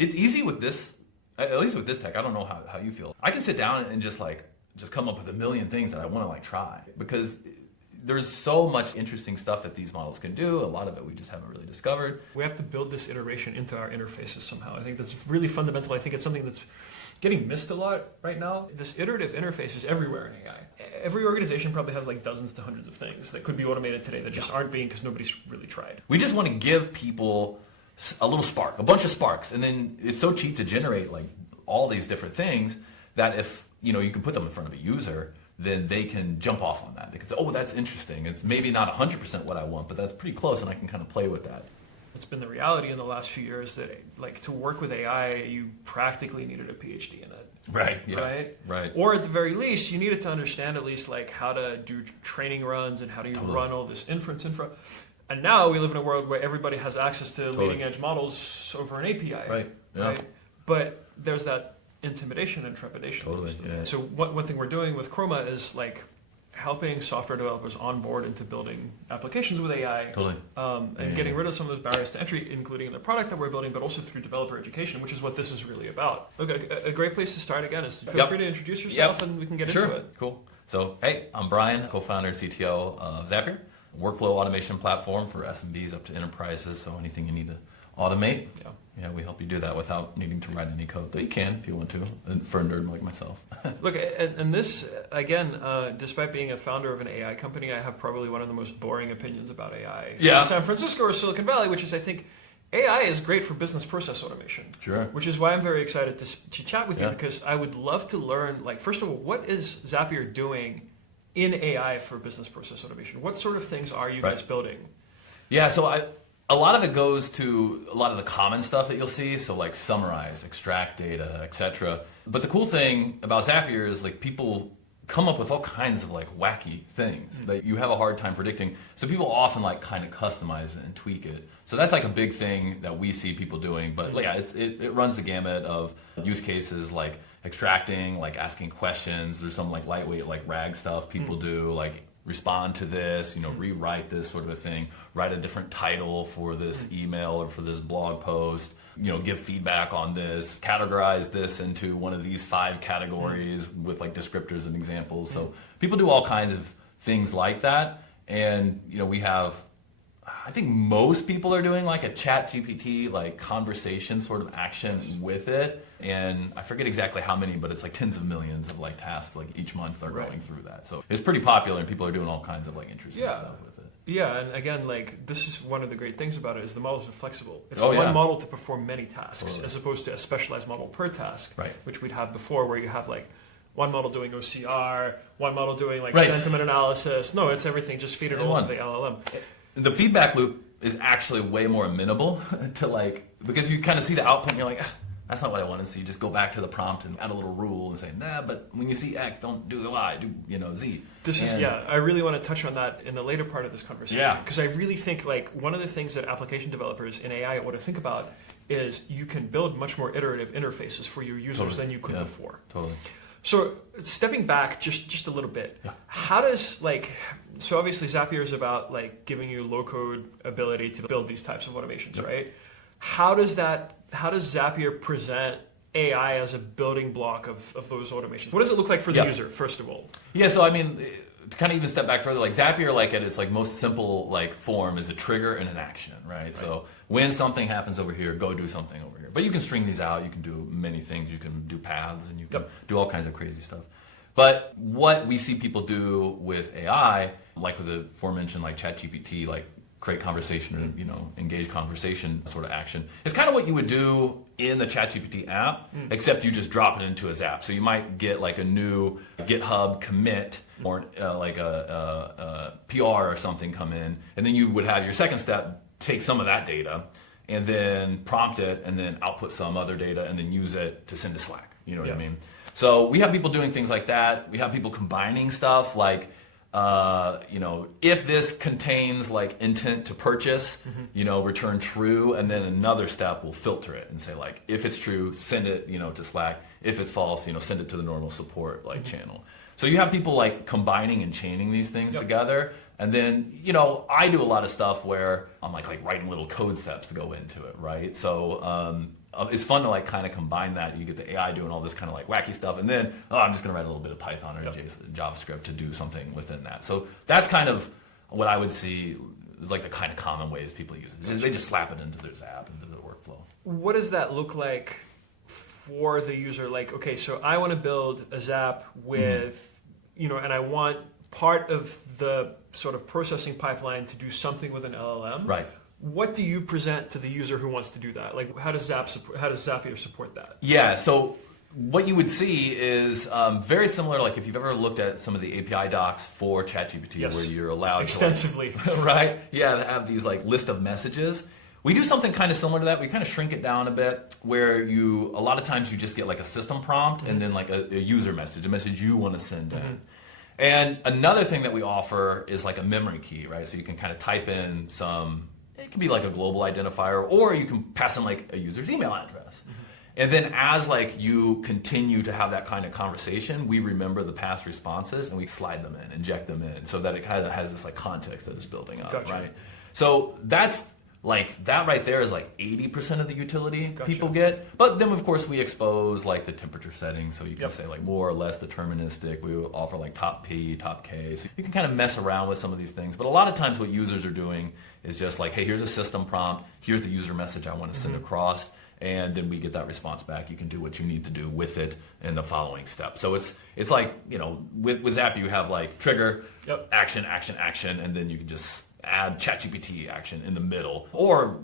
It's easy with this, at least with this tech. I don't know how you feel. I can sit down and just come up with a million things that I want to like try, because there's so much interesting stuff that these models can do. A lot of it we just haven't really discovered. We have to build this iteration into our interfaces somehow. I think that's really fundamental. I think it's something that's getting missed a lot right now. This iterative interface is everywhere in AI. Every organization probably has like dozens to hundreds of things that could be automated today that just aren't being, because nobody's really tried. We just want to give people a little spark, a bunch of sparks, and then it's so cheap to generate like all these different things that if you can put them in front of a user, then they can jump off on that. They can say, oh, that's interesting. It's maybe not 100% what I want, but that's pretty close, and I can kind of play with that. It's been the reality in the last few years that like to work with AI, you practically needed a PhD in it. Right. Yeah. Right. Or at the very least, you needed to understand at least like how to do training runs and how do you run all this inference infra. And now we live in a world where everybody has access to leading edge models over an API. Right. Yeah. Right? But there's that intimidation and trepidation. Totally. Yeah. So one thing we're doing with Chroma is like helping software developers onboard into building applications with AI. Totally. And getting rid of some of those barriers to entry, including in the product that we're building, but also through developer education, which is what this is really about. Look, a great place to start again is feel free to introduce yourself and we can get into it. Cool. So, hey, I'm Bryan, co-founder, CTO of Zapier, workflow automation platform for SMBs up to enterprises. So anything you need to automate, we help you do that without needing to write any code. Though you can if you want to, for a nerd like myself. Look, and this, again, despite being a founder of an AI company, I have probably one of the most boring opinions about AI in San Francisco or Silicon Valley, which is I think AI is great for business process automation. Sure. Which is why I'm very excited to chat with you, because I would love to learn, like, first of all, what is Zapier doing in AI for business process automation? What sort of things are you guys building? Yeah, so a lot of it goes to a lot of the common stuff that you'll see, so like summarize, extract data, etc. But the cool thing about Zapier is like people come up with all kinds of like wacky things that you have a hard time predicting. So people often like kind of customize it and tweak it. So that's like a big thing that we see people doing. But yeah, it runs the gamut of use cases like extracting, like asking questions. There's some like lightweight like RAG stuff people do, like respond to this, rewrite this sort of a thing, write a different title for this email or for this blog post, give feedback on this, categorize this into one of these 5 categories with like descriptors and examples. So people do all kinds of things like that. And, we have, I think most people are doing like a ChatGPT, like conversation sort of action with it. And I forget exactly how many, but it's like tens of millions of like tasks like each month are going through that. So it's pretty popular and people are doing all kinds of like interesting stuff with it. Yeah, and again, like this is one of the great things about it is the models are flexible. It's one model to perform many tasks as opposed to a specialized model per task, which we'd have before where you have like one model doing OCR, one model doing like sentiment analysis. No, it's everything. Just feed it all to the LLM. The feedback loop is actually way more amenable to like, because you kind of see the output and you're like, that's not what I wanted. So you just go back to the prompt and add a little rule and say, nah, but when you see X, don't do Y, do, Z. I really want to touch on that in the later part of this conversation. Yeah. Because I really think like one of the things that application developers in AI ought to think about is you can build much more iterative interfaces for your users than you could before. Totally. So stepping back just a little bit, how does so obviously Zapier is about like giving you low code ability to build these types of automations, right? How does Zapier present AI as a building block of those automations? What does it look like for the user, first of all? Yeah, so I mean, to kind of even step back further, like Zapier, like at its like most simple like form is a trigger and an action, right? So when something happens over here, go do something over here. But you can string these out, you can do many things, you can do paths, and you can do all kinds of crazy stuff. But what we see people do with AI, like with the aforementioned like ChatGPT, like create conversation or engage conversation sort of action, it's kind of what you would do in the ChatGPT app, except you just drop it into a Zap. So you might get like a new GitHub commit or like a PR or something come in, and then you would have your second step, take some of that data and then prompt it and then output some other data and then use it to send to Slack. You know what I mean? So we have people doing things like that. We have people combining stuff like, if this contains like intent to purchase, return true, and then another step will filter it and say like, if it's true, send it, to Slack. If it's false, send it to the normal support like channel. So you have people like combining and chaining these things together. And then, I do a lot of stuff where I'm like writing little code steps to go into it, right? So it's fun to like kind of combine that. You get the AI doing all this kind of like wacky stuff, and then I'm just going to write a little bit of Python or JavaScript to do something within that. So that's kind of what I would see is like the kind of common ways people use it. They just slap it into their Zap, into their workflow. What does that look like for the user? Like, okay, so I want to build a Zap with, and I want part of the sort of processing pipeline to do something with an LLM. Right. What do you present to the user who wants to do that? Like, how does Zapier support that? Yeah, so what you would see is very similar, like if you've ever looked at some of the API docs for ChatGPT, where you're allowed extensively, to, right? Yeah, to have these like list of messages. We do something kind of similar to that. We kind of shrink it down a bit, where a lot of times you just get like a system prompt and then like a user message, a message you want to send in. And another thing that we offer is like a memory key, right? So you can kind of type in it can be like a global identifier, or you can pass in like a user's email address. And then as like you continue to have that kind of conversation, we remember the past responses and we slide them in, inject them in, so that it kind of has this like context that is building up, right? So that's like, that right there is like 80% of the utility people get. But then of course we expose like the temperature settings, so you can say like more or less deterministic. We offer like top P, top K, so you can kind of mess around with some of these things. But a lot of times what users are doing is just like, hey, here's a system prompt, here's the user message I want to send across, and then we get that response back. You can do what you need to do with it in the following step. So it's like, with Zapier you have like trigger, action, action, action, and then you can just add ChatGPT action in the middle. Or,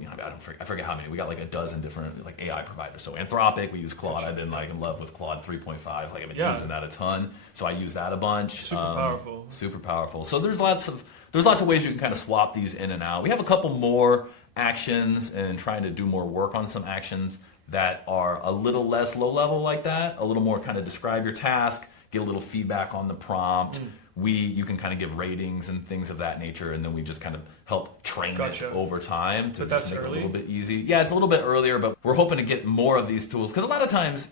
I forget how many. We got like a dozen different like AI providers. So Anthropic, we use Claude. I've been like in love with Claude 3.5. Like I've been using that a ton. So I use that a bunch. Super powerful. So there's lots of ways you can kind of swap these in and out. We have a couple more actions and trying to do more work on some actions that are a little less low level like that, a little more kind of describe your task, get a little feedback on the prompt. You can kind of give ratings and things of that nature, and then we just kind of help train it over time to just make it a little bit easy. Yeah, it's a little bit earlier, but we're hoping to get more of these tools, because a lot of times,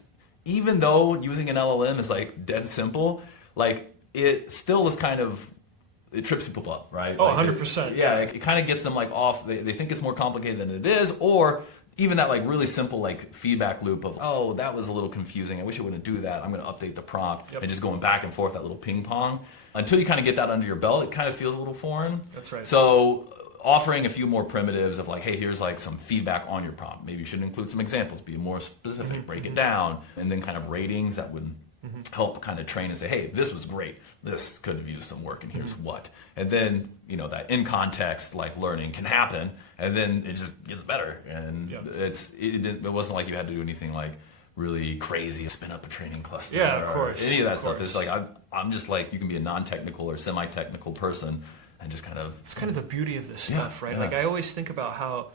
even though using an LLM is like dead simple, like it still is kind of, it trips people up, right? Oh, like 100%. It kind of gets them like off. They think it's more complicated than it is, or even that like really simple like feedback loop of, oh, that was a little confusing, I wish it wouldn't do that, I'm going to update the prompt, and just going back and forth, that little ping pong. Until you kind of get that under your belt, it kind of feels a little foreign. That's right. So offering a few more primitives of like, hey, here's like some feedback on your prompt. Maybe you should include some examples, be more specific, break it down, and then kind of ratings that would help kind of train and say, hey, this was great, this could have used some work, and here's what. And then, that in context like learning can happen, and then it just gets better. And it wasn't like you had to do anything like really crazy, spin up a training cluster, of course, any of that stuff. It's like I'm just like, you can be a non-technical or semi-technical person and just kind of, it's kind of the beauty of this stuff, right? Like I always think about how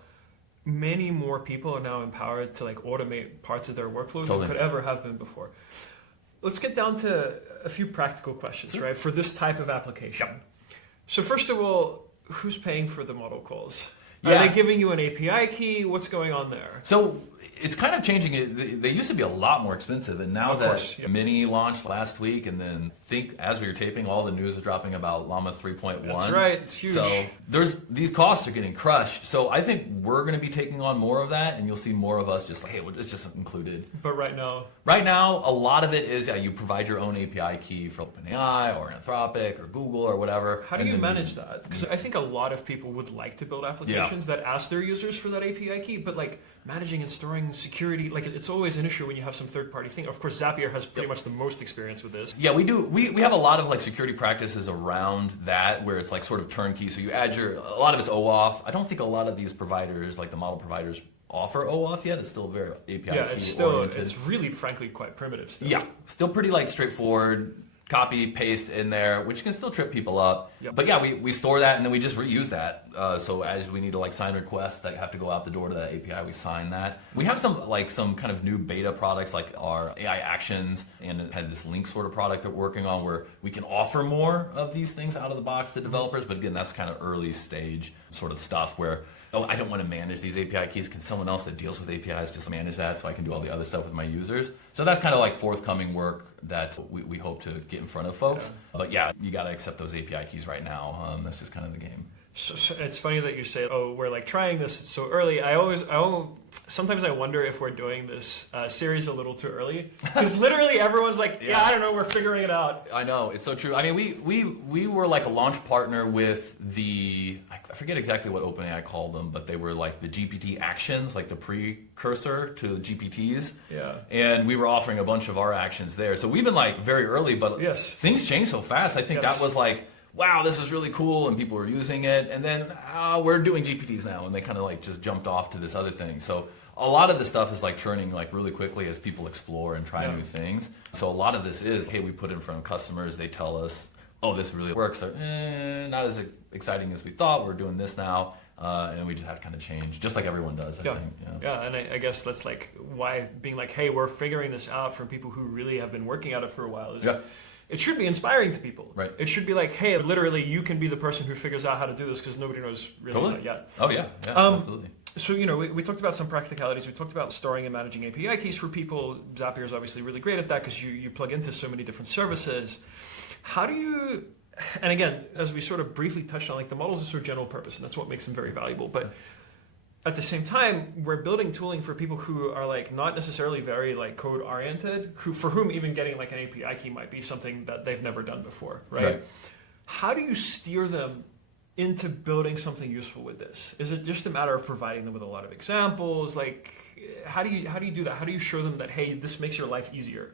many more people are now empowered to like automate parts of their workflows than could ever have been before. Let's get down to a few practical questions, right, for this type of application. So first of all, who's paying for the model calls? Are they giving you an API key? What's going on there? So it's kind of changing. They used to be a lot more expensive, and now Mini launched last week, and then as we were taping, all the news was dropping about Llama 3.1. That's right, it's huge. So these costs are getting crushed. So I think we're going to be taking on more of that, and you'll see more of us just like, hey, it's just included. But right now, a lot of it is you provide your own API key for OpenAI or Anthropic or Google or whatever. How do you manage that? Because I think a lot of people would like to build applications that ask their users for that API key, but like managing and storing security, like it's always an issue when you have some third-party thing. Of course, Zapier has pretty much the most experience with this. Yeah, we do. We have a lot of like security practices around that, where it's like sort of turnkey. So you add a lot of it's OAuth. I don't think a lot of these providers, like the model providers, offer OAuth yet. It's still very API key oriented. It's really, frankly, quite primitive still. Yeah, still pretty like straightforward. Copy, paste in there, which can still trip people up. But we store that, and then we just reuse that. So as we need to like sign requests that have to go out the door to that API, we sign that. We have some kind of new beta products, like our AI actions, and had this link sort of product that we're working on, where we can offer more of these things out of the box to developers. But again, that's kind of early stage sort of stuff where, oh, I don't want to manage these API keys. Can someone else that deals with APIs just manage that, so I can do all the other stuff with my users? So that's kind of like forthcoming work that we hope to get in front of folks. But you got to accept those API keys right now. That's just kind of the game. So it's funny that you say, "Oh, we're like trying this. It's so early." Sometimes I wonder if we're doing this series a little too early, because literally everyone's like, "Yeah, I don't know, we're figuring it out." I know, it's so true. I mean, we were like a launch partner with I forget exactly what OpenAI called them, but they were like the GPT actions, like the precursor to GPTs. Yeah. And we were offering a bunch of our actions there. So we've been like very early, but Yes. things change so fast. I think that was like, wow, this is really cool, and people were using it. And then we're doing GPTs now, and they kind of like just jumped off to this other thing. So a lot of this stuff is like churning like really quickly as people explore and try new things. So a lot of this is, hey, we put it in front of customers, they tell us, oh, this really works. Or, not as exciting as we thought. We're doing this now, and we just have to kind of change, just like everyone does. I think. Yeah, and I guess that's like why being like, hey, we're figuring this out from people who really have been working at it for a while. It should be inspiring to people. Right. It should be like, hey, literally, you can be the person who figures out how to do this because nobody knows really that yet. Oh yeah, absolutely. So, we talked about some practicalities. We talked about storing and managing API keys for people. Zapier is obviously really great at that because you plug into so many different services. How do you, and again, as we sort of briefly touched on, like the models are sort of general purpose, and that's what makes them very valuable. But at the same time, we're building tooling for people who are like not necessarily very like code oriented, for whom even getting like an API key might be something that they've never done before, right? How do you steer them into building something useful with this? Is it just a matter of providing them with a lot of examples? Like, how do you do that? How do you show them that, hey, this makes your life easier?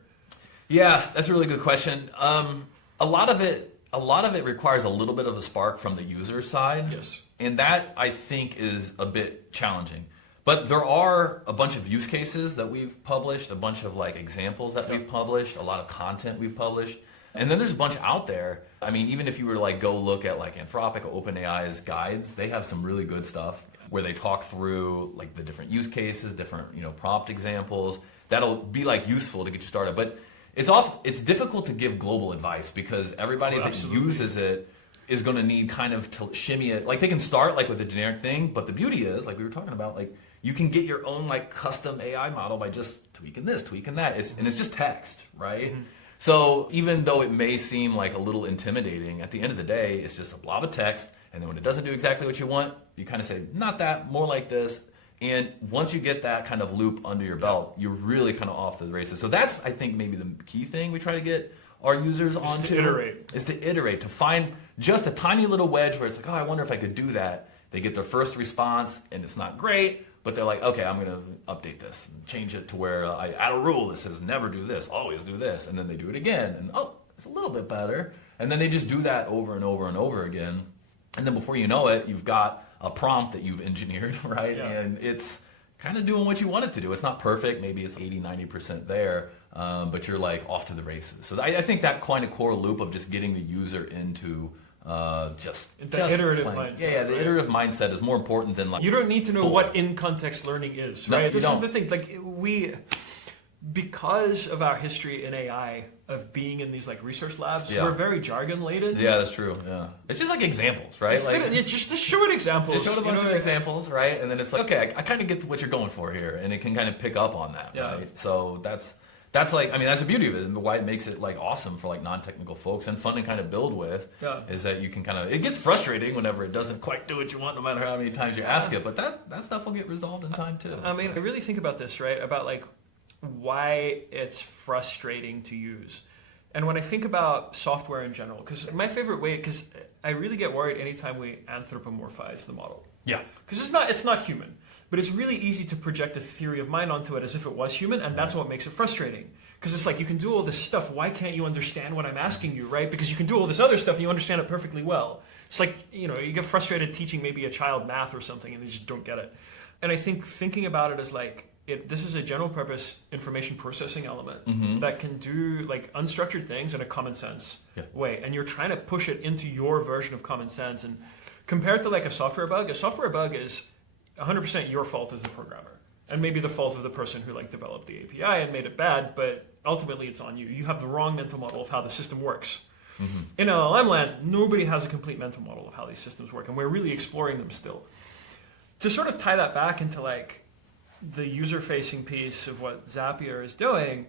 Yeah, that's a really good question. A lot of it requires a little bit of a spark from the user side. Yes. And that, I think, is a bit challenging. But there are a bunch of use cases that we've published, a bunch of like examples that we've published, a lot of content we've published. And then there's a bunch out there. I mean, even if you were to like go look at like Anthropic or OpenAI's guides, they have some really good stuff where they talk through like the different use cases, different prompt examples. That'll be like useful to get you started. But it's difficult to give global advice because everybody that uses it is going to need kind of to shimmy it. Like they can start like with a generic thing, but the beauty is, like we were talking about, like you can get your own like custom AI model by just tweaking this, tweaking that. And it's just text, right? Mm-hmm. So even though it may seem like a little intimidating, at the end of the day, it's just a blob of text. And then when it doesn't do exactly what you want, you kind of say, not that, more like this. And once you get that kind of loop under your belt, you're really kind of off to the races. So that's, I think, maybe the key thing we try to get our users onto. Is to iterate, to find just a tiny little wedge where it's like, oh, I wonder if I could do that. They get their first response and it's not great, but they're like, okay, I'm going to update this and change it to where I add a rule that says never do this, always do this. And then they do it again and oh, it's a little bit better. And then they just do that over and over and over again. And then before you know it, you've got a prompt that you've engineered, right? Yeah. And it's kind of doing what you want it to do. It's not perfect. Maybe it's 80, 90% there, but you're like off to the races. So I think that kind of core loop of just getting the user into just iterative playing. mindset. Yeah, the iterative mindset is more important than like. You don't need to know what in-context learning is, right? This is the thing. Like because of our history in AI of being in these like research labs, we're very jargon laden. Yeah, that's true. Yeah, it's just like examples, right? It's just short examples. Just show a bunch of examples, right? And then it's like, okay, I kind of get what you're going for here, and it can kind of pick up on that, right? So that's like, I mean, that's the beauty of it, and why it makes it like awesome for like non-technical folks and fun to kind of build with. Is that you can kind of, it gets frustrating whenever it doesn't quite do what you want, no matter how many times you ask it, but that stuff will get resolved in time too. I mean, I really think about this, right? About like why it's frustrating to use. And when I think about software in general, because my favorite way, because I really get worried anytime we anthropomorphize the model. Yeah. Because it's not human, but it's really easy to project a theory of mind onto it as if it was human, and that's what makes it frustrating. Because it's like, you can do all this stuff, why can't you understand what I'm asking you, right? Because you can do all this other stuff and you understand it perfectly well. It's like, you get frustrated teaching maybe a child math or something and they just don't get it. And I think thinking about it as like, this is a general purpose information processing element that can do like unstructured things in a common sense way. And you're trying to push it into your version of common sense. And compared to like a software bug is 100% your fault as a programmer. And maybe the fault of the person who like developed the API and made it bad, but ultimately it's on you. You have the wrong mental model of how the system works. In LLM land, nobody has a complete mental model of how these systems work, and we're really exploring them still. To sort of tie that back into like the user-facing piece of what Zapier is doing,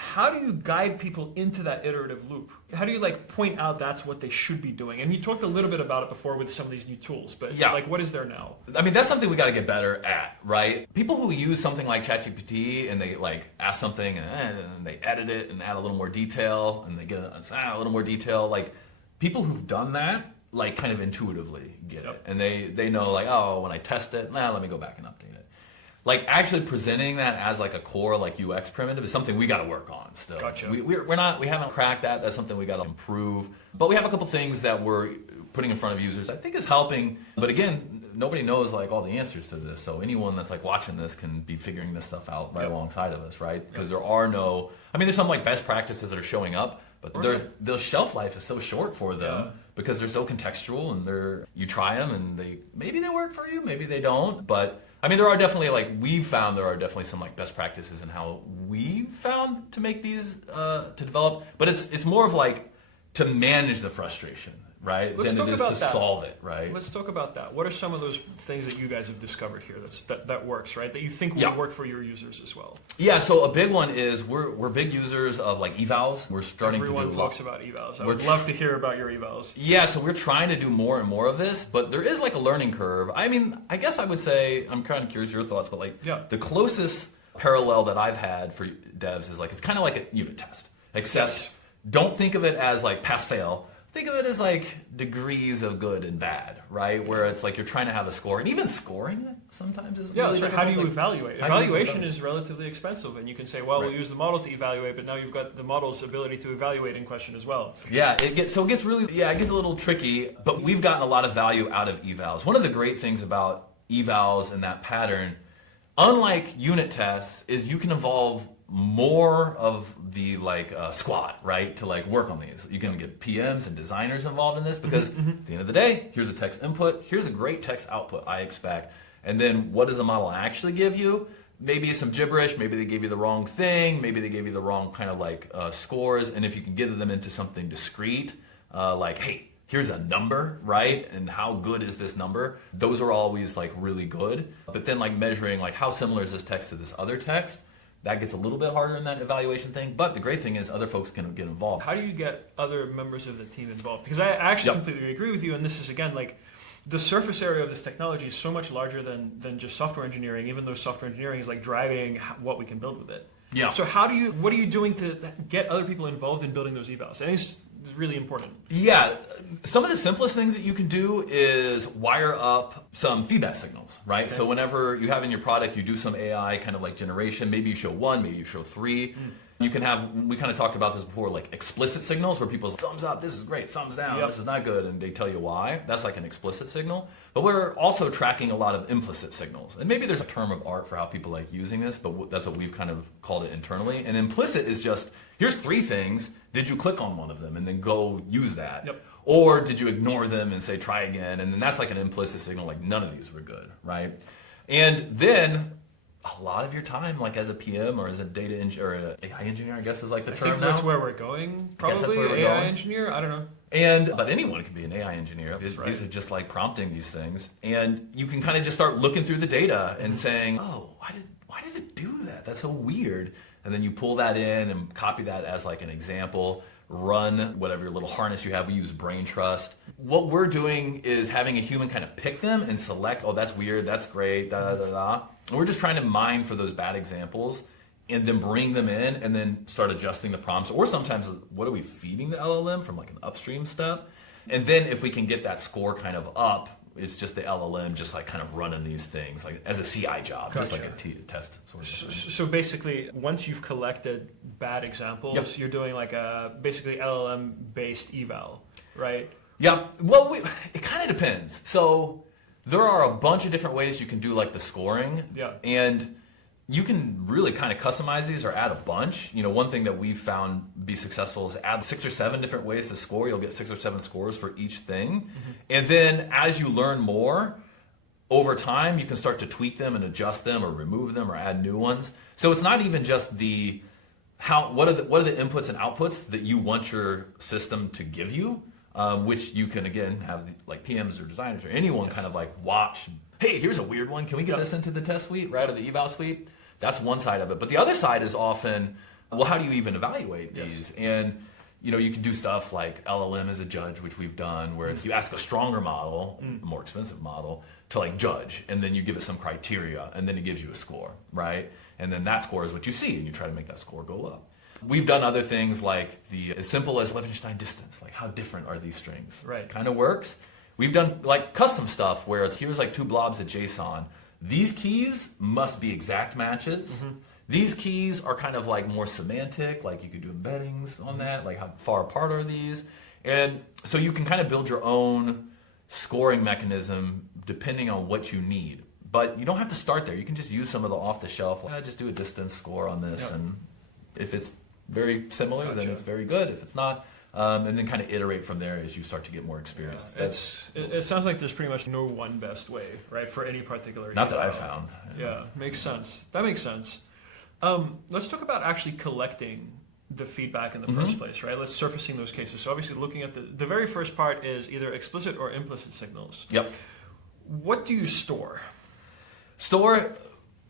how do you guide people into that iterative loop? How do you like point out that's what they should be doing? And you talked a little bit about it before with some of these new tools, but like what is there now? I mean, that's something we got to get better at, right? People who use something like ChatGPT and they like ask something and they edit it and add a little more detail and they get a little more detail. Like people who've done that, like kind of intuitively get it. And they know like, oh, when I test it, let me go back and update it. Like actually presenting that as like a core like UX primitive is something we got to work on still. Gotcha. We haven't cracked that. That's something we got to improve. But we have a couple things that we're putting in front of users I think is helping. But again, nobody knows like all the answers to this. So anyone that's like watching this can be figuring this stuff out right alongside of us, right? Because there are no, I mean, there's some like best practices that are showing up, but their shelf life is so short for them because they're so contextual and you try them and maybe they work for you, maybe they don't, but I mean, there are definitely some like best practices in how we found to make these to develop, but it's more of like to manage the frustration, right? Than it is to solve it, right? Let's talk about that. What are some of those things that you guys have discovered here that works, right? That you think will work for your users as well? Yeah, so a big one is we're big users of like evals. We're starting Everyone to do talks about evals. I would love to hear about your evals. Yeah, so we're trying to do more and more of this, but there is like a learning curve. I mean, I guess I would say, I'm kind of curious your thoughts, but like the closest parallel that I've had for devs is like, it's kind of like a unit test, except don't think of it as like pass-fail. Think of it as like degrees of good and bad, right? Where it's like you're trying to have a score, and even scoring it sometimes is really difficult. How do you evaluate? Evaluation is relatively expensive, and you can say, well, we'll use the model to evaluate, but now you've got the model's ability to evaluate in question as well. Yeah, it gets a little tricky, but we've gotten a lot of value out of evals. One of the great things about evals and that pattern, unlike unit tests, is you can involve more of the like squad, right, to like work on these. You can get PMs and designers involved in this because at the end of the day, here's a text input, here's a great text output I expect, and then what does the model actually give you? Maybe some gibberish, maybe they gave you the wrong thing, maybe they gave you the wrong kind of like scores, and if you can get them into something discrete, like, hey, here's a number, right? And how good is this number? Those are always like really good. But then like measuring like how similar is this text to this other text? That gets a little bit harder in that evaluation thing, but the great thing is other folks can get involved. How do you get other members of the team involved? Because I actually completely agree with you, and this is, again, like, the surface area of this technology is so much larger than just software engineering, even though software engineering is like driving what we can build with it. Yeah. So what are you doing to get other people involved in building those evals? And it's really important. Yeah, some of the simplest things that you can do is wire up some feedback signals, right? Okay. So whenever you have in your product, you do some AI kind of like generation, maybe you show 1, maybe you show 3. You can have, we kind of talked about this before, like explicit signals where people's thumbs up, this is great, thumbs down, this is not good, and they tell you why. That's like an explicit signal. But we're also tracking a lot of implicit signals. And maybe there's a term of art for how people like using this, but that's what we've kind of called it internally. And implicit is just, here's 3 things, did you click on one of them and then go use that? Yep. Or did you ignore them and say try again? And then that's like an implicit signal, like none of these were good, right? And then a lot of your time, like as a PM or as a data engineer or an AI engineer, I guess is like the term now. I think that's where we're going, probably. AI engineer, I don't know. But anyone can be an AI engineer. These are just like prompting these things. And you can kind of just start looking through the data and saying, oh, why did it do that? That's so weird. And then you pull that in and copy that as like an example, run whatever little harness you have. We use brain trust. What we're doing is having a human kind of pick them and select, oh, that's weird, that's great, da da da. And we're just trying to mine for those bad examples and then bring them in and then start adjusting the prompts. Or sometimes, what are we feeding the LLM from like an upstream step? And then if we can get that score kind of up, it's just the LLM just like kind of running these things like as a CI job, just like a test sort of thing. So basically, once you've collected bad examples, you're doing like a basically LLM-based eval, right? Yeah, well, it kind of depends. So there are a bunch of different ways you can do like the scoring, and you can really kind of customize these or add a bunch. You know, one thing that we've found be successful is add 6 or 7 different ways to score. You'll get 6 or 7 scores for each thing. And then as you learn more, over time, you can start to tweak them and adjust them or remove them or add new ones. So it's not even just what are the inputs and outputs that you want your system to give you, which you can, again, have like PMs or designers or anyone kind of like watch. Hey, here's a weird one. Can we get this into the test suite, right, or the eval suite? That's one side of it. But the other side is often well, how do you even evaluate Yes. these? And you can do stuff like LLM as a judge, which we've done, where it's you ask a stronger model, a more expensive model, to like judge, and then you give it some criteria, and then it gives you a score, right? And then that score is what you see, and you try to make that score go up. We've done other things like as simple as Levenstein distance, like how different are these strings? Right. Kind of works. We've done like custom stuff where here's like 2 blobs of JSON. These keys must be exact matches. These keys are kind of like more semantic, like you could do embeddings on that, like how far apart are these? And so you can kind of build your own scoring mechanism depending on what you need. But you don't have to start there. You can just use some of the off-the-shelf, just do a distance score on this, and if it's very similar, then it's very good. If it's not, and then kind of iterate from there as you start to get more experience. It sounds like there's pretty much no one best way, right, for any particular. Not that I found. Yeah, makes sense. That makes sense. Let's talk about actually collecting the feedback in the first place, right? Let's surfacing those cases. So obviously looking at the very first part is either explicit or implicit signals. Yep. What do you store?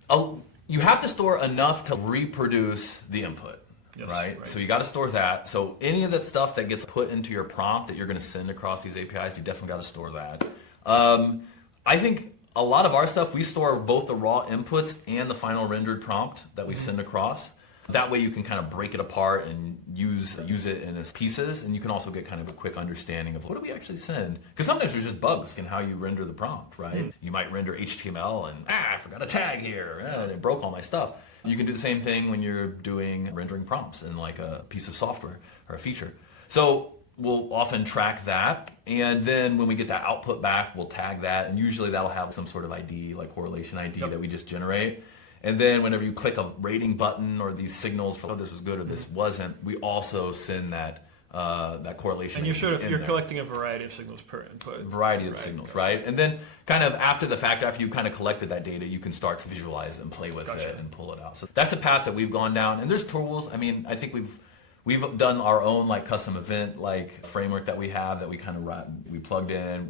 You have to store enough to reproduce the input, right? So you got to store that. So any of that stuff that gets put into your prompt that you're going to send across these APIs, you definitely got to store that. I think a lot of our stuff, we store both the raw inputs and the final rendered prompt that we send across. That way you can kind of break it apart and use it in its pieces, and you can also get kind of a quick understanding of what do we actually send. Because sometimes there's just bugs in how you render the prompt, right? You might render HTML and, I forgot a tag here, and it broke all my stuff. You can do the same thing when you're doing rendering prompts in like a piece of software or a feature. So we'll often track that, and then when we get that output back, we'll tag that, and usually that'll have some sort of ID, like correlation ID that we just generate. And then whenever you click a rating button or these signals for, oh, this was good or this wasn't, we also send that correlation. And you're collecting a variety of signals per input. Variety of signals, right? And then kind of after the fact, after you kind of collected that data, you can start to visualize it and play with it and pull it out. So that's a path that we've gone down. And there's tools. I mean, I think we've done our own like custom event like framework that we have that we kind of we plugged in.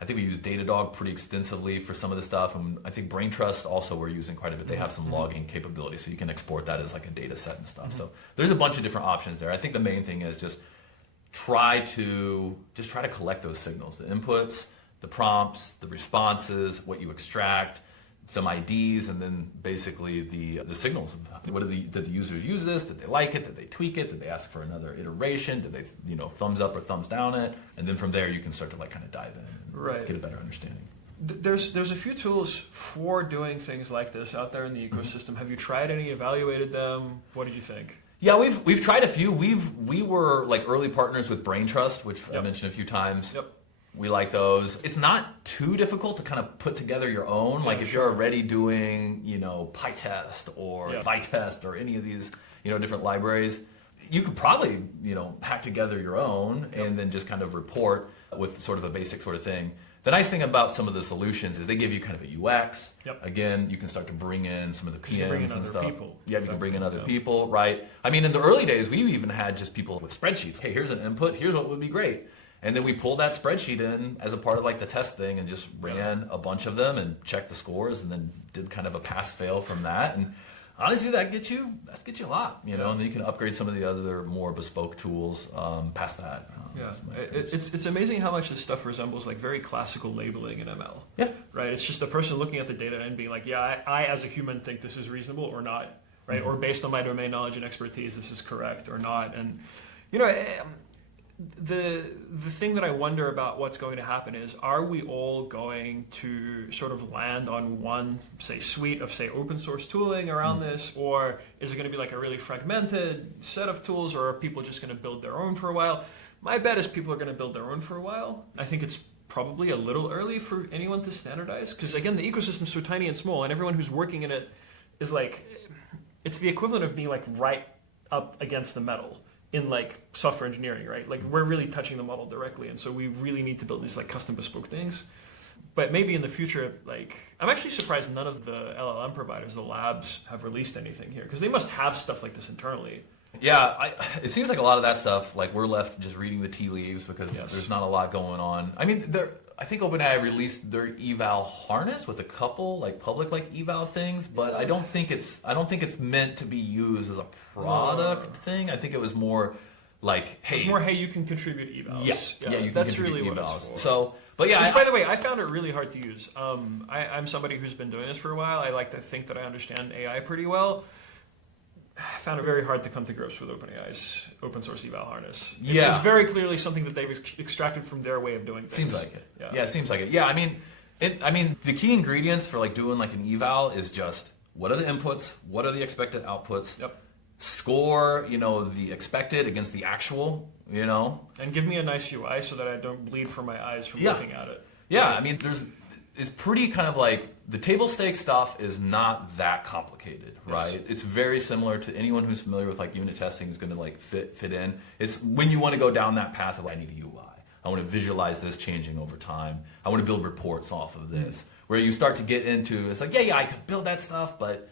I think we use Datadog pretty extensively for some of the stuff, and I think BrainTrust also we're using quite a bit. They have some logging capability, so you can export that as like a data set and stuff. So there's a bunch of different options there. I think the main thing is just try to collect those signals, the inputs, the prompts, the responses, what you extract, some IDs, and then basically the signals. Did the users use this? Did they like it? Did they tweak it? Did they ask for another iteration? Did they thumbs up or thumbs down it? And then from there you can start to like kind of dive in and get a better understanding. There's a few tools for doing things like this out there in the ecosystem. Have you tried any? Evaluated them? What did you think? Yeah, we've tried a few. We were like early partners with BrainTrust, which I mentioned a few times. Yep. We like those. It's not too difficult to kind of put together your own. Like if you're already doing, PyTest or Vitest or any of these, different libraries, you could probably, hack together your own and then just kind of report with sort of a basic sort of thing. The nice thing about some of the solutions is they give you kind of a UX. Again, you can start to bring in some of the PMs and stuff. You can bring in other people, right? I mean, in the early days, we even had just people with spreadsheets. Hey, here's an input. Here's what would be great. And then we pulled that spreadsheet in as a part of like the test thing and just ran a bunch of them and checked the scores and then did kind of a pass-fail from that. And honestly, that gets you a lot, and then you can upgrade some of the other more bespoke tools past that. It's amazing how much this stuff resembles like very classical labeling in ML. Yeah. Right. It's just the person looking at the data and being like, I as a human think this is reasonable or not, right? Or based on my domain knowledge and expertise, this is correct or not. And the thing that I wonder about what's going to happen is, are we all going to sort of land on one, say, suite of, say, open source tooling around this, or is it going to be like a really fragmented set of tools, or are people just going to build their own for a while? My bet is people are going to build their own for a while. I think it's probably a little early for anyone to standardize, because again, the ecosystem's so tiny and small, and everyone who's working in it is like, it's the equivalent of being like right up against the metal in like software engineering, right? Like we're really touching the model directly, and so we really need to build these like custom bespoke things. But maybe in the future, like I'm actually surprised none of the LLM providers, the labs, have released anything here, because they must have stuff like this internally. Yeah, it seems like a lot of that stuff, like we're left just reading the tea leaves because there's not a lot going on. I mean, I think OpenAI released their eval harness with a couple like public like eval things, but I don't think it's meant to be used as a product thing. I think it was more like, hey, it's more, hey, you can contribute evals. Yeah, you can that's contribute really evals. what it's for. So, but yeah, which, by the way, I found it really hard to use. I'm somebody who's been doing this for a while. I like to think that I understand AI pretty well. I found it very hard to come to grips with OpenAI's open source eval harness. It's very clearly something that they've extracted from their way of doing things. Seems like it. Yeah, it seems like it. Yeah, I mean, the key ingredients for like doing like an eval is just what are the inputs, what are the expected outputs. Yep. Score, the expected against the actual, And give me a nice UI so that I don't bleed from my eyes from looking at it. Yeah, I mean, it's pretty kind of like the table stake stuff is not that complicated, right? It's very similar to anyone who's familiar with like unit testing is going to like fit in. It's when you want to go down that path of I need a UI. I want to visualize this changing over time. I want to build reports off of this. Where you start to get into, it's like, yeah, I could build that stuff, but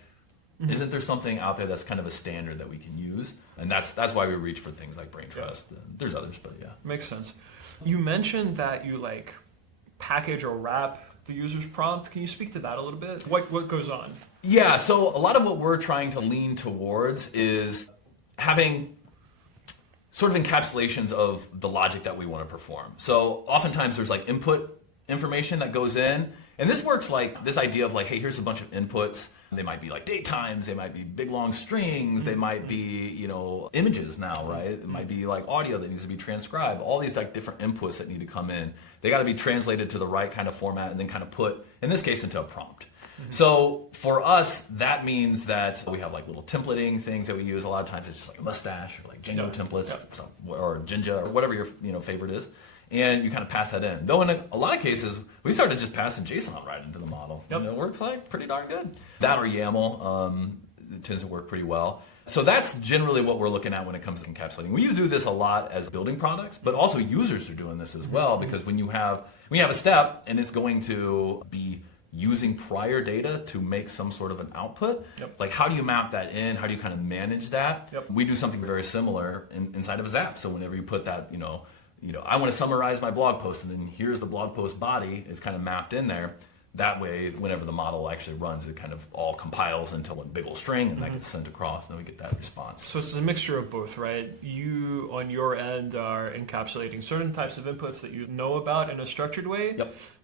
isn't there something out there that's kind of a standard that we can use? And that's why we reach for things like Brain Trust. There's others, but yeah. Makes sense. You mentioned that you like package or wrap the user's prompt. Can you speak to that a little bit? What goes on? Yeah, so a lot of what we're trying to lean towards is having sort of encapsulations of the logic that we want to perform. So oftentimes there's like input information that goes in, and this works like this idea of like, hey, here's a bunch of inputs. They might be like date times, they might be big long strings, they might be, images now, right? It might be like audio that needs to be transcribed, all these like different inputs that need to come in. They got to be translated to the right kind of format and then kind of put, in this case, into a prompt. So for us, that means that we have like little templating things that we use. A lot of times it's just like a mustache or like Django templates or Jinja or whatever your favorite is. And you kind of pass that in. Though in a lot of cases, we started just passing JSON right into the model. And it works like pretty darn good. That or YAML tends to work pretty well. So that's generally what we're looking at when it comes to encapsulating. We do this a lot as building products, but also users are doing this as well, because when you have a step and it's going to be using prior data to make some sort of an output, like how do you map that in? How do you kind of manage that? We do something very similar inside of Zap. So whenever you put that, I want to summarize my blog post, and then here's the blog post body. It's kind of mapped in there. That way, whenever the model actually runs, it kind of all compiles into one big old string, and that gets sent across, and then we get that response. So it's a mixture of both, right? You, on your end, are encapsulating certain types of inputs that you know about in a structured way.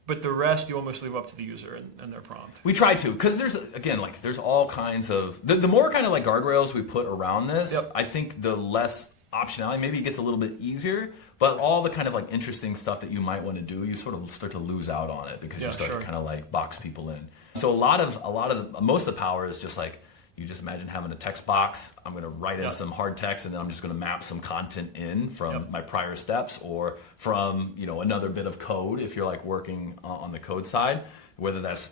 But the rest, you almost leave up to the user and their prompt. We try to, because there's all kinds of... The more kind of like guardrails we put around this, I think the less optionality, maybe it gets a little bit easier, but all the kind of like interesting stuff that you might want to do, you sort of start to lose out on it because you start to kind of like box people in. So most of the power is just like, you just imagine having a text box. I'm going to write in some hard text, and then I'm just going to map some content in from my prior steps or from another bit of code if you're like working on the code side, whether that's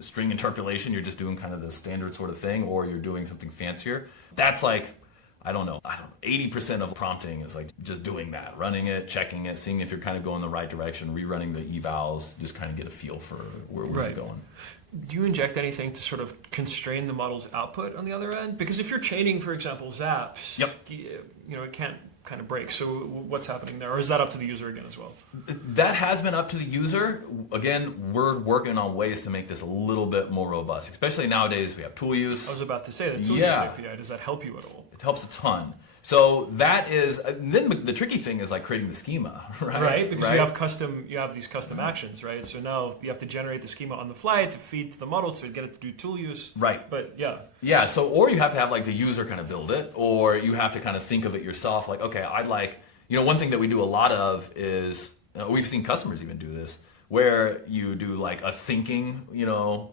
string interpolation, you're just doing kind of the standard sort of thing, or you're doing something fancier. That's like, I don't know, 80% of prompting is like just doing that, running it, checking it, seeing if you're kind of going the right direction, rerunning the evals, just kind of get a feel for where's it going. Do you inject anything to sort of constrain the model's output on the other end? Because if you're chaining, for example, zaps, it can't kind of break. So what's happening there? Or is that up to the user again as well? That has been up to the user. Again, we're working on ways to make this a little bit more robust, especially nowadays we have tool use. I was about to say that tool use API, does that help you at all? It helps a ton. So that is, then the tricky thing is like creating the schema, right? Right, because you have these custom actions, right? So now you have to generate the schema on the fly to feed to the model to get it to do tool use. Right. But yeah. So, or you have to have like the user kind of build it, or you have to kind of think of it yourself. Like, okay, I'd like, one thing that we do a lot of is, we've seen customers even do this, where you do like a thinking,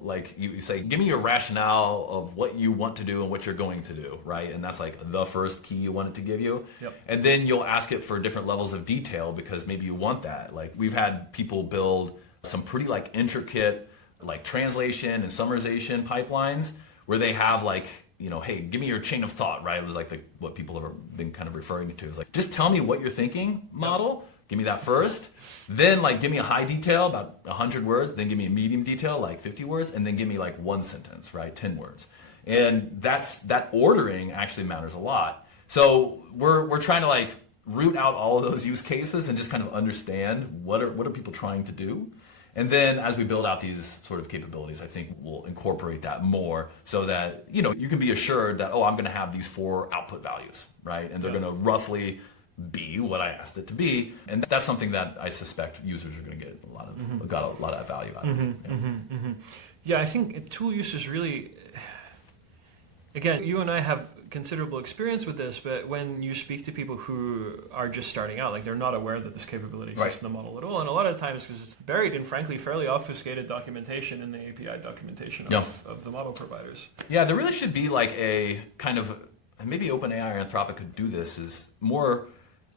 like you say, give me your rationale of what you want to do and what you're going to do, right? And that's like the first key you want it to give you. And then you'll ask it for different levels of detail because maybe you want that. Like we've had people build some pretty like intricate like translation and summarization pipelines where they have like, hey, give me your chain of thought, right? It was like what people have been kind of referring to is like, just tell me what you're thinking, model. Give me that first, then like give me a high detail, about 100 words, then give me a medium detail, like 50 words, and then give me like one sentence, right, 10 words. And that ordering actually matters a lot. So we're trying to like root out all of those use cases and just kind of understand what are people trying to do. And then as we build out these sort of capabilities, I think we'll incorporate that more so that, you can be assured that, I'm going to have these 4 output values, right? And they're going to roughly be what I asked it to be. And that's something that I suspect users are going to get got a lot of value out of it. Yeah, I think tool use is really, again, you and I have considerable experience with this, but when you speak to people who are just starting out, like they're not aware that this capability exists in the model at all, and a lot of times because it's buried in, frankly, fairly obfuscated documentation in the API documentation of the model providers. Yeah, there really should be like a kind of, and maybe OpenAI or Anthropic could do this, is more,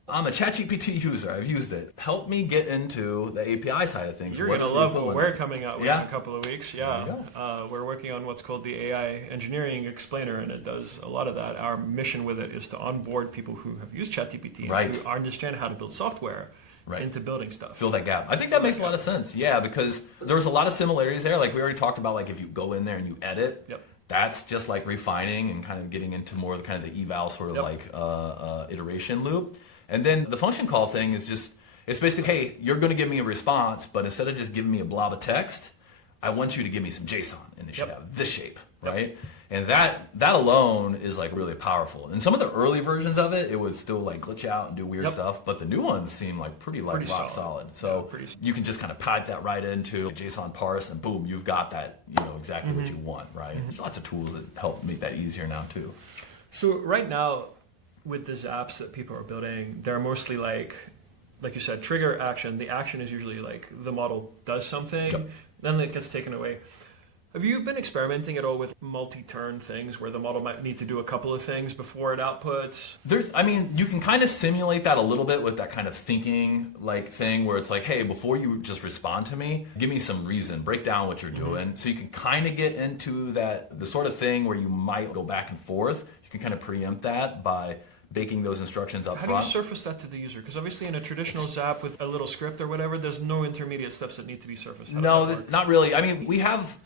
I'm a ChatGPT user, I've used it. Help me get into the API side of things. You're going to love what we're coming out with in a couple of weeks. We're working on what's called the AI Engineering Explainer, and it does a lot of that. Our mission with it is to onboard people who have used ChatGPT and who understand how to build software into building stuff. Fill that gap. I think that makes a lot of sense. Yeah, because there's a lot of similarities there. Like we already talked about, like if you go in there and you edit, that's just like refining and kind of getting into more of the kind of the eval sort of iteration loop. And then the function call thing is it's basically, hey, you're going to give me a response, but instead of just giving me a blob of text, I want you to give me some JSON, and it should have this shape, right? And that alone is like really powerful. In some of the early versions of it, it would still like glitch out and do weird stuff, but the new ones seem like pretty rock solid. So you can just kind of pipe that right into a JSON parse, and boom, you've got that, exactly what you want, right? There's lots of tools that help make that easier now too. So right now, with the zaps that people are building, they're mostly like you said, trigger action. The action is usually like the model does something, then it gets taken away. Have you been experimenting at all with multi-turn things where the model might need to do a couple of things before it outputs? You can kind of simulate that a little bit with that kind of thinking like thing where it's like, hey, before you just respond to me, give me some reason, break down what you're doing. So you can kind of get into the sort of thing where you might go back and forth. You can kind of preempt that by baking those instructions up front. How do you surface that to the user? Because obviously in a traditional Zap with a little script or whatever, there's no intermediate steps that need to be surfaced. No, not really.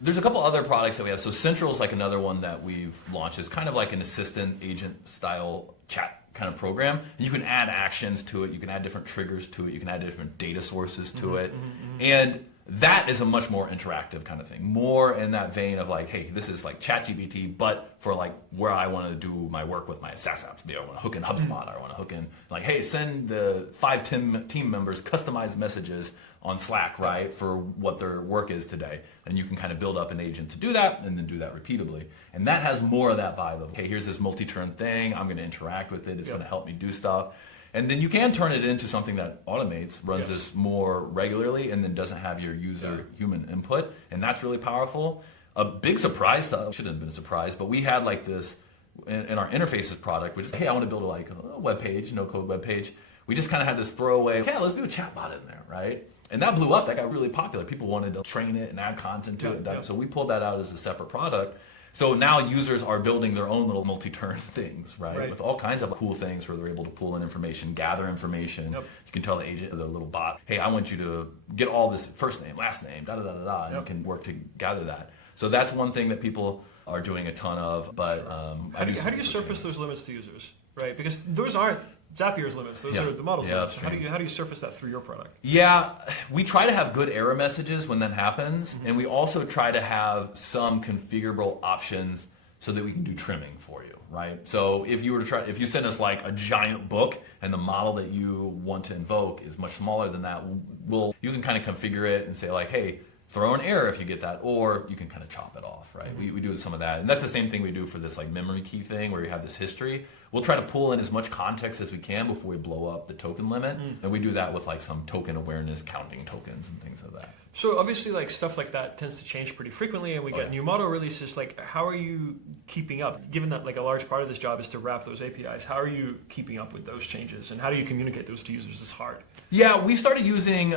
There's a couple other products that we have. So Central is like another one that we've launched. It's kind of like an assistant agent style chat kind of program. You can add actions to it. You can add different triggers to it. You can add different data sources to it. And that is a much more interactive kind of thing. More in that vein of like, hey, this is like ChatGPT, but for like where I want to do my work with my SaaS apps. Maybe I want to hook in HubSpot. I want to hook in like, hey, send the 5 team members customized messages on Slack, right, for what their work is today. And you can kind of build up an agent to do that and then do that repeatably. And that has more of that vibe of, hey, here's this multi-turn thing. I'm going to interact with it. It's going to help me do stuff. And then you can turn it into something that automates, runs this more regularly, and then doesn't have your user human input. And that's really powerful. A big surprise to us, shouldn't have been a surprise, but we had like this in our interfaces product, which is, hey, I want to build a web page, no code web page. We just kind of had this throwaway, okay, let's do a chatbot in there, right? And that blew up. That got really popular. People wanted to train it and add content to it. So we pulled that out as a separate product. So now users are building their own little multi-turn things, right? With all kinds of cool things where they're able to pull in information, gather information. You can tell the agent, the little bot, hey, I want you to get all this first name, last name, da-da-da-da-da, and you can work to gather that. So that's one thing that people are doing a ton of. But how do you surface those limits to users, right? Because those aren't Zapier's limits; those are the model's limits. So how do you surface that through your product? Yeah, we try to have good error messages when that happens, and we also try to have some configurable options so that we can do trimming for you, right? So if you send us like a giant book and the model that you want to invoke is much smaller than that, you can kind of configure it and say like, hey, throw an error if you get that, or you can kind of chop it off, right? We do some of that. And that's the same thing we do for this like memory key thing where you have this history. We'll try to pull in as much context as we can before we blow up the token limit. And we do that with like some token awareness, counting tokens and things like that. So obviously like stuff like that tends to change pretty frequently and we get new model releases. Like how are you keeping up? Given that like a large part of this job is to wrap those APIs, how are you keeping up with those changes and how do you communicate those to users? It's hard. Yeah, we've started using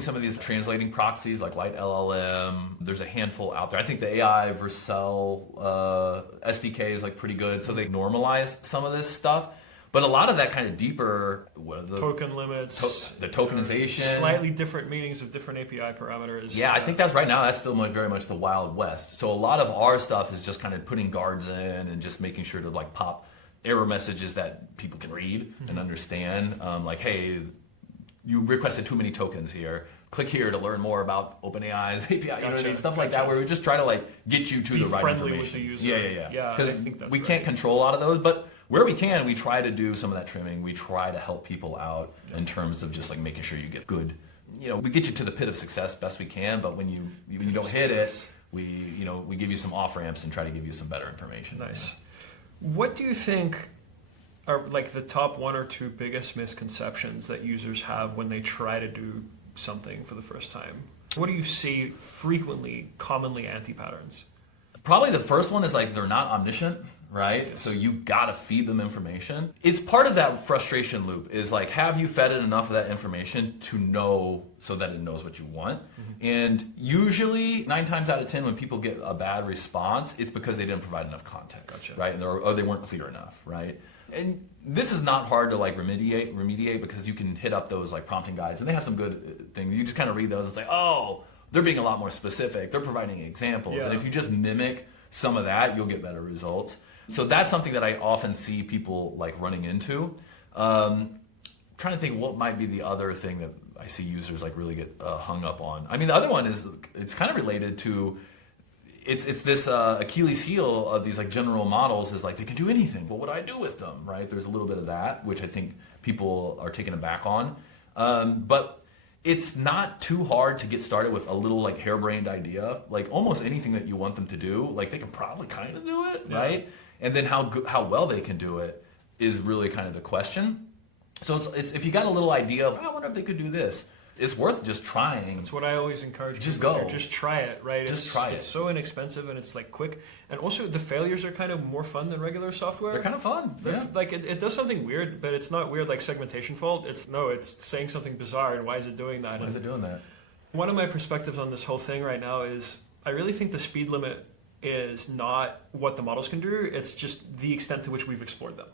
some of these translating proxies like Light LLM. There's a handful out there. I think the AI Vercel SDK is like pretty good, so they normalize some of this stuff. But a lot of that kind of deeper, token limits, the tokenization, slightly different meanings of different API parameters. Yeah, I think that's right now. That's still very much the Wild West. So a lot of our stuff is just kind of putting guards in and just making sure to like pop error messages that people can read and understand. Like, hey, you requested too many tokens here. Click here to learn more about OpenAI's API. You know what I mean? Stuff like that, where we just try to like get you to the right friendly information. with the user. Yeah. Because we can't control a lot of those, but where we can, we try to do some of that trimming. We try to help people out in terms of just like making sure you get good. You know, we get you to the pit of success best we can, but when you don't hit it, we give you some off ramps and try to give you some better information. Nice. What do you think are like the top 1 or 2 biggest misconceptions that users have when they try to do something for the first time? What do you see frequently, commonly anti-patterns? Probably the first one is like they're not omniscient, right? Yes. So you gotta feed them information. It's part of that frustration loop is like, have you fed it enough of that information to know so that it knows what you want? Mm-hmm. And usually 9 times out of 10 when people get a bad response, it's because they didn't provide enough context, right? Or they weren't clear enough, right? And this is not hard to like remediate because you can hit up those like prompting guides and they have some good things. You just kind of read those and say, oh, they're being a lot more specific. They're providing examples. Yeah. And if you just mimic some of that, you'll get better results. So that's something that I often see people like running into. Trying to think what might be the other thing that I see users like really get hung up on. I mean, the other one is it's kind of related to it's this Achilles heel of these like general models is like they can do anything. But what do I do with them, right? There's a little bit of that, which I think people are taken aback on. But it's not too hard to get started with a little like harebrained idea. Like almost anything that you want them to do, like they can probably kind of do it, right? And then how well they can do it is really kind of the question. So it's if you got a little idea of, I wonder if they could do this, it's worth just trying. That's what I always encourage people just to go. do. Just try it, right? Just try it. It's so inexpensive and it's like quick. And also the failures are kind of more fun than regular software. They're kind of fun. Yeah. Like it does something weird, but it's not weird like segmentation fault. It's saying something bizarre and why is it doing that? Why is it doing that? One of my perspectives on this whole thing right now is I really think the speed limit is not what the models can do. It's just the extent to which we've explored them.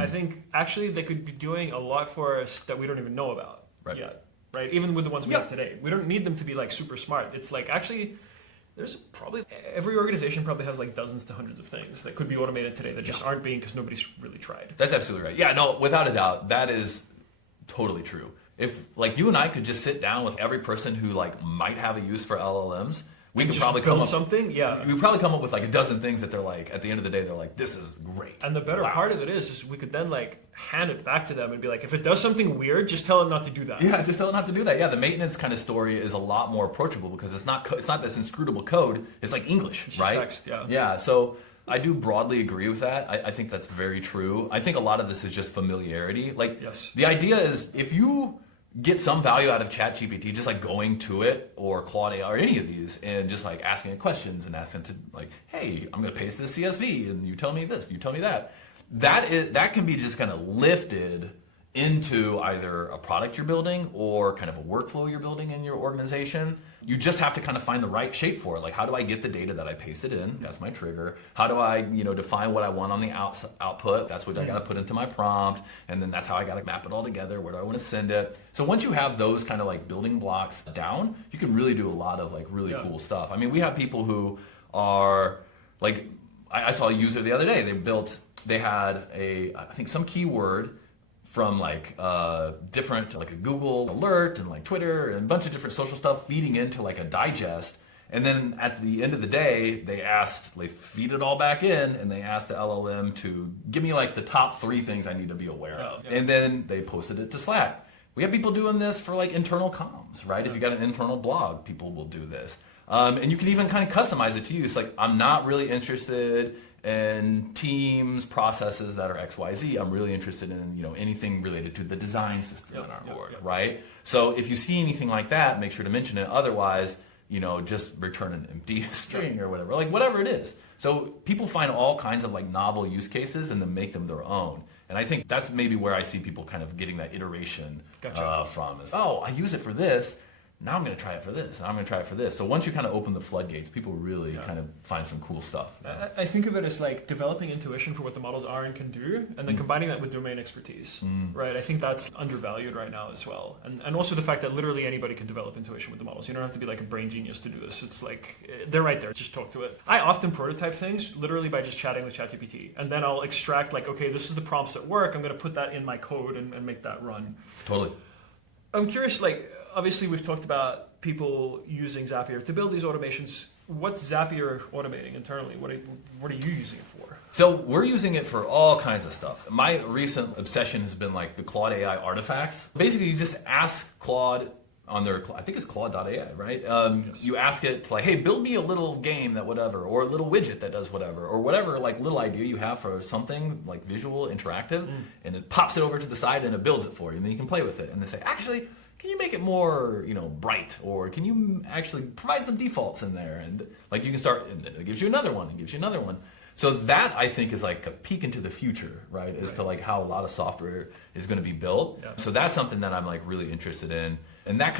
I think actually they could be doing a lot for us that we don't even know about yet. Right, even with the ones we have today, we don't need them to be like super smart. It's like actually, there's probably every organization probably has like dozens to hundreds of things that could be automated today that just aren't being because nobody's really tried. That's absolutely right. Yeah, no, without a doubt, that is totally true. If like you and I could just sit down with every person who like might have a use for LLMs, we could probably come up something. Yeah, we probably come up with like a dozen things that they're like. At the end of the day, they're like, "This is great." And the better part of it is we could then like hand it back to them and be like, if it does something weird, just tell it not to do that. Yeah, just tell it not to do that. Yeah, the maintenance kind of story is a lot more approachable because it's not this inscrutable code. It's like English, it's right? Text, yeah. Yeah. So I do broadly agree with that. I think that's very true. I think a lot of this is just familiarity. Like, the idea is if you get some value out of ChatGPT, just like going to it or Claude AI or any of these and just like asking it questions and asking it to like, hey, I'm going to paste this CSV and you tell me this, you tell me that. That can be just kind of lifted into either a product you're building or kind of a workflow you're building in your organization. You just have to kind of find the right shape for it. Like, how do I get the data that I pasted in? That's my trigger. How do I, define what I want on the output? That's what I got to put into my prompt. And then that's how I got to map it all together. Where do I want to send it? So once you have those kind of like building blocks down, you can really do a lot of like really cool stuff. I mean, we have people who are like, I saw a user the other day. They had I think some keyword from like different, like a Google alert and like Twitter and a bunch of different social stuff feeding into like a digest. And then at the end of the day, they feed it all back in and they asked the LLM to give me like the top 3 things I need to be aware of. And then they posted it to Slack. We have people doing this for like internal comms, right? If you got an internal blog, people will do this. And you can even kind of customize it to you. It's like, I'm not really interested in teams, processes that are XYZ. I'm really interested in, anything related to the design system in our org, right? So if you see anything like that, make sure to mention it. Otherwise, just return an empty string or whatever, like whatever it is. So people find all kinds of like novel use cases and then make them their own. And I think that's maybe where I see people kind of getting that iteration from is, I use it for this. now I'm going to try it for this, and I'm going to try it for this. So once you kind of open the floodgates, people really kind of find some cool stuff. I think of it as like developing intuition for what the models are and can do, and then combining that with domain expertise, right? I think that's undervalued right now as well. And also the fact that literally anybody can develop intuition with the models. You don't have to be like a brain genius to do this. It's like, they're right there, just talk to it. I often prototype things literally by just chatting with ChatGPT, and then I'll extract like, okay, this is the prompts that work, I'm going to put that in my code and make that run. Totally. I'm curious, like, obviously we've talked about people using Zapier to build these automations. What's Zapier automating internally? What are you using it for? So we're using it for all kinds of stuff. My recent obsession has been like the Claude AI artifacts. Basically, you just ask Claude on their, I think it's Claude.ai, right? Yes. You ask it to like, hey, build me a little game that whatever, or a little widget that does whatever, or whatever like little idea you have for something like visual, interactive, and it pops it over to the side and it builds it for you, and then you can play with it. And they say, actually, can you make it more, bright, or can you actually provide some defaults in there? And like you can start, and then it gives you another one, and gives you another one. So that I think is like a peek into the future, right? As to like how a lot of software is going to be built. Yeah. So that's something that I'm like really interested in. And that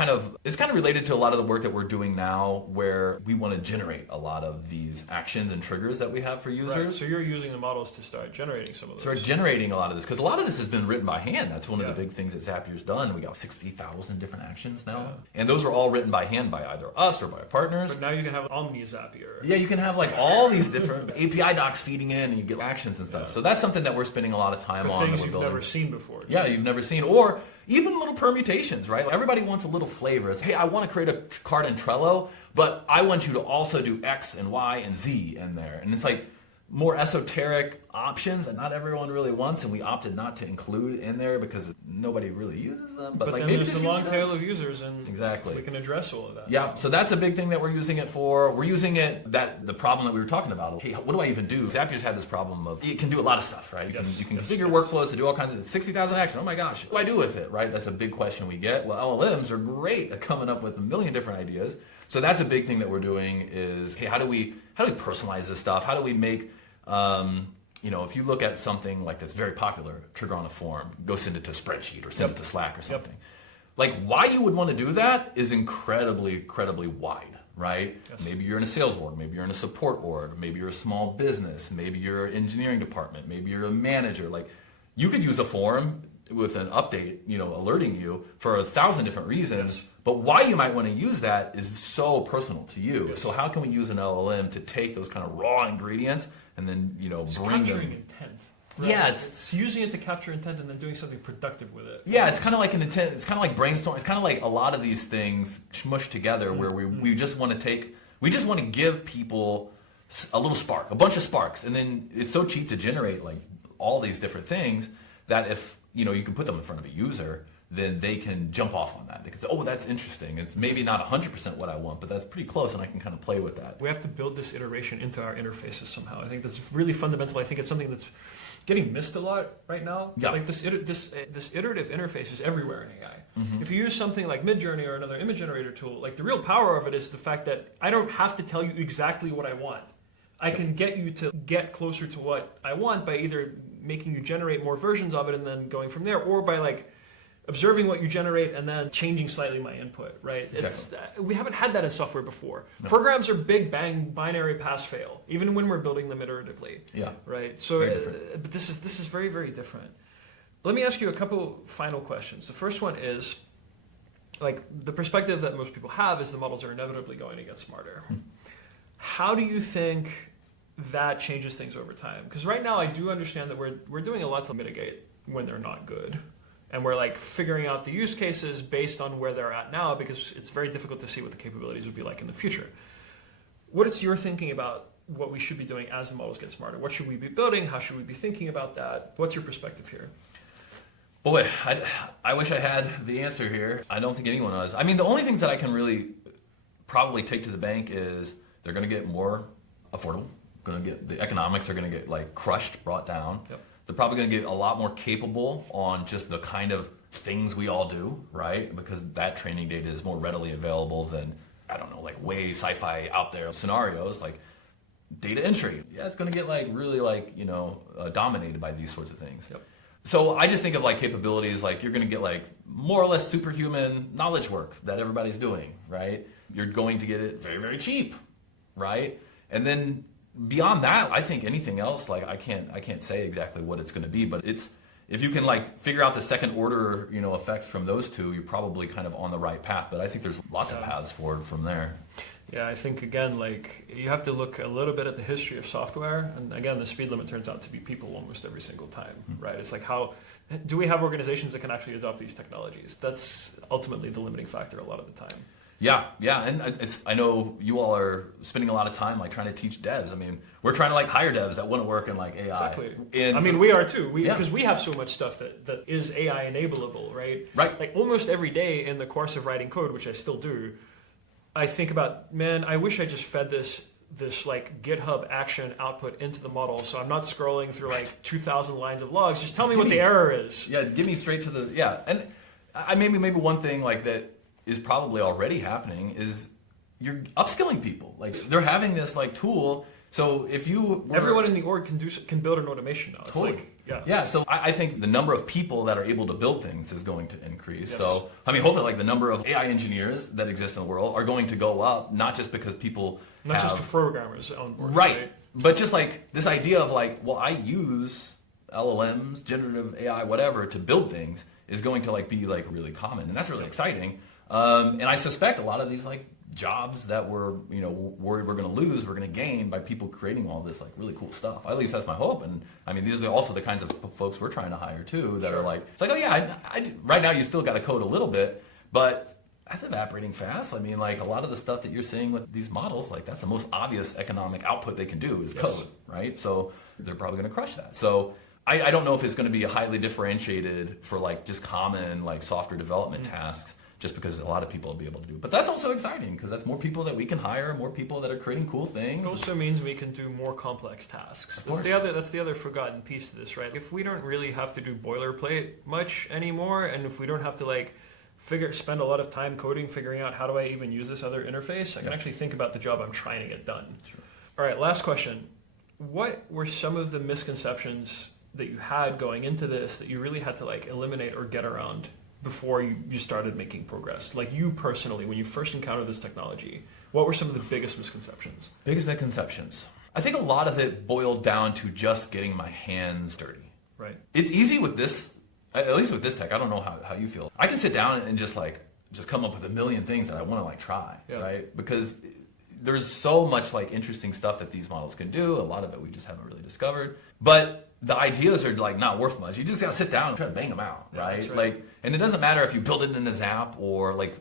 is kind of related to a lot of the work that we're doing now, where we want to generate a lot of these actions and triggers that we have for users. Right. So you're using the models to start generating some of those. Start generating a lot of this, because a lot of this has been written by hand. That's one of the big things that Zapier's done. We got 60,000 different actions now. Yeah. And those are all written by hand by either us or by our partners. But now you can have Omni Zapier. Yeah, you can have like all these different API docs feeding in, and you get actions and stuff. Yeah. So that's something that we're spending a lot of time For on. things that we're you've building. never seen before. Yeah, you've never seen. Or even little permutations, right? Everybody wants a little flavor. It's, hey, I want to create a card in Trello, but I want you to also do X and Y and Z in there. And it's like more esoteric options that not everyone really wants, and we opted not to include in there because nobody really uses them. But like then maybe there's this a long user tail does. of users, and Exactly. we can address all of that. Yeah, so that's a big thing that we're using it for. We're using it, the problem that we were talking about. Hey, what do I even do? Zapier's had this problem of it can do a lot of stuff, right? You can configure workflows to do all kinds of 60,000 actions. Oh my gosh, what do I do with it, right? That's a big question we get. Well, LLMs are great at coming up with a million different ideas. So that's a big thing that we're doing is, hey, how do we personalize this stuff? How do we make if you look at something like that's very popular, trigger on a form, go send it to a spreadsheet or send it to Slack or something. Like why you would want to do that is incredibly wide, right? Yes. Maybe you're in a sales org, maybe you're in a support org, maybe you're a small business, maybe you're an engineering department, maybe you're a manager. Like you could use a form with an update, alerting you for 1,000 different reasons. Yes. But why you might want to use that is so personal to you. Yes. So how can we use an LLM to take those kind of raw ingredients and then It's bring capturing them? intent. Right? Yeah, it's using it to capture intent and then doing something productive with it. Yeah, it's kind of like an intent. It's kind of like brainstorm. It's kind of like a lot of these things smushed together, where we just want to give people a little spark, a bunch of sparks, and then it's so cheap to generate like all these different things that if you can put them in front of a user, then they can jump off on that. They can say, oh, that's interesting. It's maybe not 100% what I want, but that's pretty close, and I can kind of play with that. We have to build this iteration into our interfaces somehow. I think that's really fundamental. I think it's something that's getting missed a lot right now. Yeah. Like this iterative interface is everywhere in AI. Mm-hmm. If you use something like Midjourney or another image generator tool, like the real power of it is the fact that I don't have to tell you exactly what I want. I can get you to get closer to what I want by either making you generate more versions of it and then going from there, or by like observing what you generate and then changing slightly my input, right? Exactly. We haven't had that in software before. No. Programs are big bang, binary pass fail, even when we're building them iteratively. Yeah. Right. So, but this is very, very different. Let me ask you a couple final questions. The first one is, like, the perspective that most people have is the models are inevitably going to get smarter. How do you think that changes things over time? Because right now I do understand that we're doing a lot to mitigate when they're not good. And we're like figuring out the use cases based on where they're at now, because it's very difficult to see what the capabilities would be like in the future. What is your thinking about what we should be doing as the models get smarter? What should we be building? How should we be thinking about that? What's your perspective here? Boy, I wish I had the answer here. I don't think anyone does. I mean, the only things that I can really probably take to the bank is they're going to get more affordable. The economics are going to get like crushed, brought down. Yep. They're probably going to get a lot more capable on just the kind of things we all do, right? Because that training data is more readily available than, I don't know, like way sci-fi out there scenarios like data entry. Yeah, it's going to get like really like, dominated by these sorts of things. Yep. So I just think of like capabilities, like you're going to get like more or less superhuman knowledge work that everybody's doing, right? You're going to get it very, very cheap, right? And then beyond that, I think anything else, like I can't say exactly what it's going to be, but it's, if you can like figure out the second order, effects from those two, you're probably kind of on the right path. But I think there's lots of paths forward from there. Yeah, I think again, like you have to look a little bit at the history of software, and again, the speed limit turns out to be people almost every single time, right? It's like, how do we have organizations that can actually adopt these technologies? That's ultimately the limiting factor a lot of the time. Yeah, and I know you all are spending a lot of time like trying to teach devs. I mean, we're trying to like hire devs that want to work in like AI. Exactly. And I mean, we are too. Because we have so much stuff that is AI enableable, right? Right. Like almost every day in the course of writing code, which I still do, I think about, man, I wish I just fed this like GitHub action output into the model, so I'm not scrolling through like 2,000 lines of logs. Just tell me what the error is. Yeah, give me straight to the And I maybe one thing like that is probably already happening is you're upskilling people. Like they're having this like tool. So if everyone in the org can build an automation now. It's totally. Like, yeah. So I think the number of people that are able to build things is going to increase. Yes. So I mean, hopefully, like the number of AI engineers that exist in the world are going to go up, not just because people just programmers on board, right? But just like this idea of like, well, I use LLMs, generative AI, whatever, to build things is going to like be like really common, and that's really exciting. And I suspect a lot of these like jobs that we're worried we're going to lose, we're going to gain by people creating all this like really cool stuff. At least that's my hope. And I mean, these are also the kinds of folks we're trying to hire too that are like, it's like, oh yeah, right now you still got to code a little bit, but that's evaporating fast. I mean, like a lot of the stuff that you're seeing with these models, like that's the most obvious economic output they can do is code, right? So they're probably going to crush that. So I don't know if it's going to be highly differentiated for like just common like software development tasks, just because a lot of people will be able to do it. But that's also exciting because that's more people that we can hire, more people that are creating cool things. It also means we can do more complex tasks. That's the other forgotten piece to this, right? If we don't really have to do boilerplate much anymore, and if we don't have to like spend a lot of time coding, figuring out how do I even use this other interface, I can actually think about the job I'm trying to get done. Sure. All right, last question. What were some of the misconceptions that you had going into this that you really had to like eliminate or get around before you started making progress? Like you personally, when you first encountered this technology, what were some of the biggest misconceptions? Biggest misconceptions. I think a lot of it boiled down to just getting my hands dirty. Right. It's easy with this, at least with this tech. I don't know how you feel. I can sit down and just come up with a million things that I want to like try, right? Because there's so much like interesting stuff that these models can do. A lot of it we just haven't really discovered. But the ideas are like not worth much. You just gotta sit down and try to bang them out, right? That's right. Like, and it doesn't matter if you build it in a Zap or like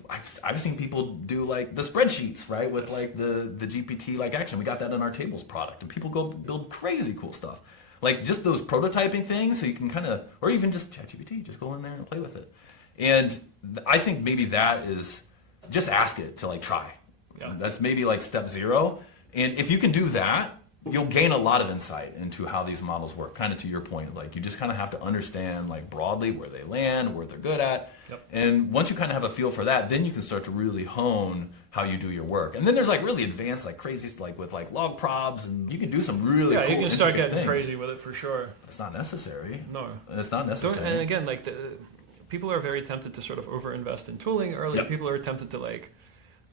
I've seen people do like the spreadsheets, right? With like the GPT like action. We got that in our tables product, and people go build crazy cool stuff. Like just those prototyping things, so you can kind of, or even just ChatGPT, just go in there and play with it. And I think maybe that is just ask it to like try. Yeah. That's maybe like step 0. And if you can do that, you'll gain a lot of insight into how these models work. Kind of to your point, like you just kind of have to understand like broadly where they land, where they're good at. Yep. And once you kind of have a feel for that, then you can start to really hone how you do your work. And then there's like really advanced, like crazy, like with like log probs, and you can do some really cool, you can start getting things. Crazy with it for sure. It's not necessary. No, it's not necessary. And again, like people are very tempted to sort of overinvest in tooling early. Yep. People are tempted to like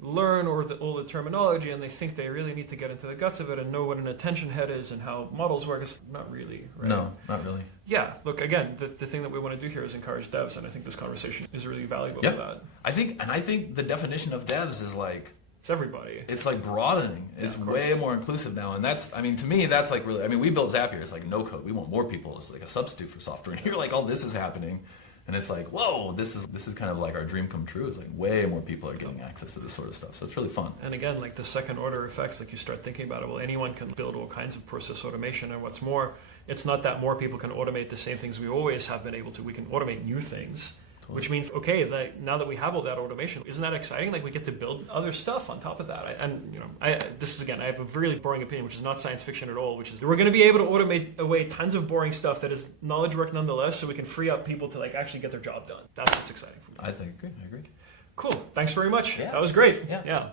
learn all the terminology, and they think they really need to get into the guts of it and know what an attention head is and how models work. It's not really, right? No, not really. Yeah, look, again, the thing that we want to do here is encourage devs, and I think this conversation is really valuable for that. I think the definition of devs is like, it's everybody. It's like broadening. It's way more inclusive now, and that's, I mean, to me, that's like really, I mean, we built Zapier, it's like no code. We want more people. It's like a substitute for software, and you're like, oh, this is happening. And it's like, whoa, this is kind of like our dream come true. It's like way more people are getting access to this sort of stuff. So it's really fun. And again, like the second order effects, like you start thinking about it, well, anyone can build all kinds of process automation. And what's more, it's not that more people can automate the same things we always have been able to. We can automate new things, which means, okay, like now that we have all that automation, isn't that exciting? Like we get to build other stuff on top of that. This is, again, I have a really boring opinion, which is not science fiction at all, which is we're going to be able to automate away tons of boring stuff that is knowledge work nonetheless, so we can free up people to like actually get their job done. That's what's exciting for me. I agree. Cool. Thanks very much. Yeah. That was great. Yeah.